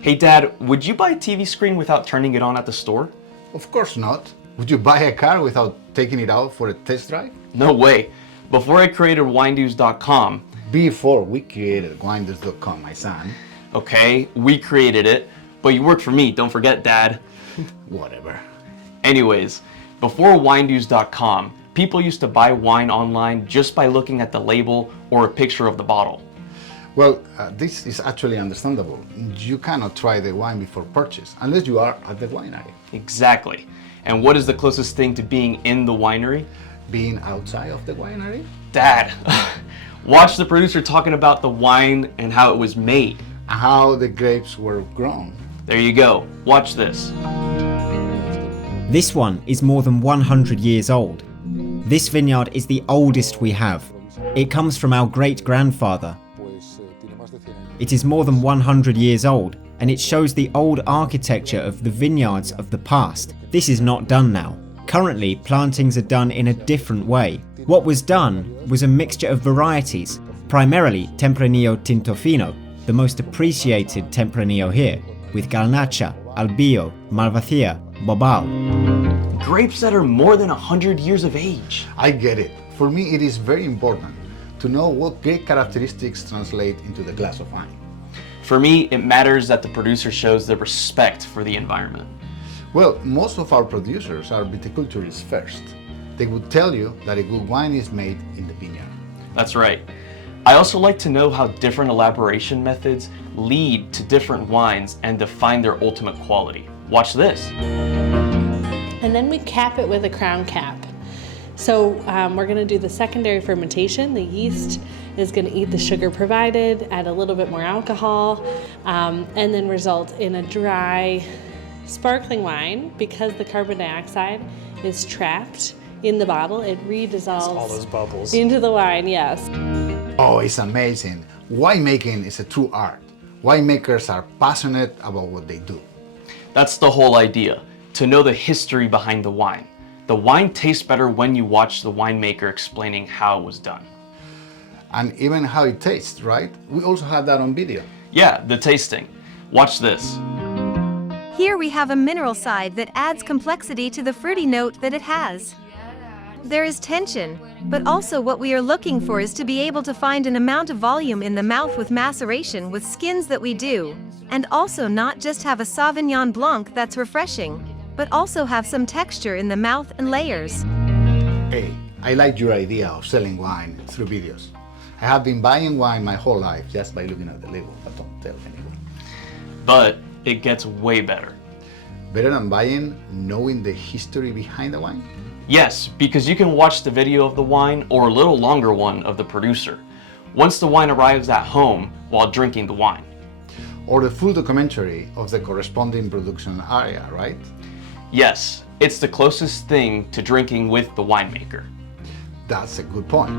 Hey Dad, would you buy a TV screen without turning it on at the store? Of course not. Would you buy a car without taking it out for a test drive? No way. Before I created WineDOs.com, Before we created WineDOs.com, my son. okay, we created it, but you work for me, don't forget, Dad. Whatever. Anyways, before WineDOs.com, people used to buy wine online just by looking at the label or a picture of the bottle. Well, this is actually understandable. You cannot try the wine before purchase unless you are at the winery. Exactly. And what is the closest thing to being in the winery? Being outside of the winery? Dad, watch the producer talking about the wine and how it was made. How the grapes were grown. There you go. Watch this. This one is more than 100 years old. This vineyard is the oldest we have. It comes from our great-grandfather. It is more than 100 years old, and it shows the old architecture of the vineyards of the past. This is not done now. Currently, plantings are done in a different way. What was done was a mixture of varieties, primarily Tempranillo Tintofino, the most appreciated Tempranillo here, with Garnacha, Albio, Malvasia, Bobal. Grapes that are more than 100 years of age. I get it. For me, it is very important to know what great characteristics translate into the glass of wine. For me, it matters that the producer shows the respect for the environment. Well, most of our producers are viticulturists first. They would tell you that a good wine is made in the vineyard. That's right. I also like to know how different elaboration methods lead to different wines and define their ultimate quality. Watch this. And then we cap it with a crown cap. So we're going to do the secondary fermentation. The yeast is going to eat the sugar provided, add a little bit more alcohol, and then result in a dry, sparkling wine. Because the carbon dioxide is trapped in the bottle, it redissolves all those bubbles into the wine, yes. Oh, it's amazing. Winemaking is a true art. Winemakers are passionate about what they do. That's the whole idea, to know the history behind the wine. The wine tastes better when you watch the winemaker explaining how it was done. And even how it tastes, right? We also have that on video. Yeah, the tasting. Watch this. Here we have a mineral side that adds complexity to the fruity note that it has. There is tension, but also what we are looking for is to be able to find an amount of volume in the mouth with maceration with skins that we do, and also not just have a Sauvignon Blanc that's refreshing, but also have some texture in the mouth and layers. Hey, I like your idea of selling wine through videos. I have been buying wine my whole life just by looking at the label, but don't tell anyone. But it gets way better. Better than buying, knowing the history behind the wine? Yes, because you can watch the video of the wine or a little longer one of the producer once the wine arrives at home while drinking the wine. Or the full documentary of the corresponding production area, right? Yes, it's the closest thing to drinking with the winemaker. That's a good point.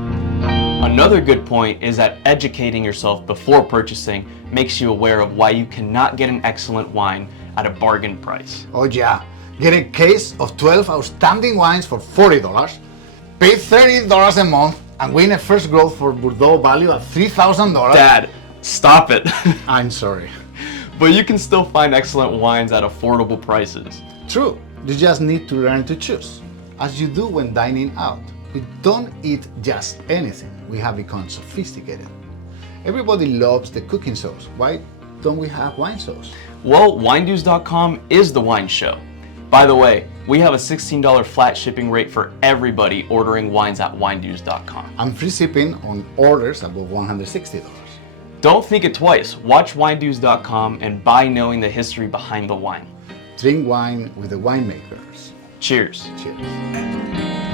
Another good point is that educating yourself before purchasing makes you aware of why you cannot get an excellent wine at a bargain price. Oh yeah, get a case of 12 outstanding wines for $40, pay $30 a month, and win a first growth for Bordeaux value at $3,000. Dad, stop it. I'm sorry. But you can still find excellent wines at affordable prices. True, you just need to learn to choose, as you do when dining out. We don't eat just anything. We have become sophisticated. Everybody loves the cooking sauce. Why don't we have wine sauce? Well, WineDOs.com is the wine show. By the way, we have a $16 flat shipping rate for everybody ordering wines at WineDOs.com. And free shipping on orders above $160. Don't think it twice. Watch WineDOs.com and buy knowing the history behind the wine. Drink wine with the winemakers. Cheers. Cheers.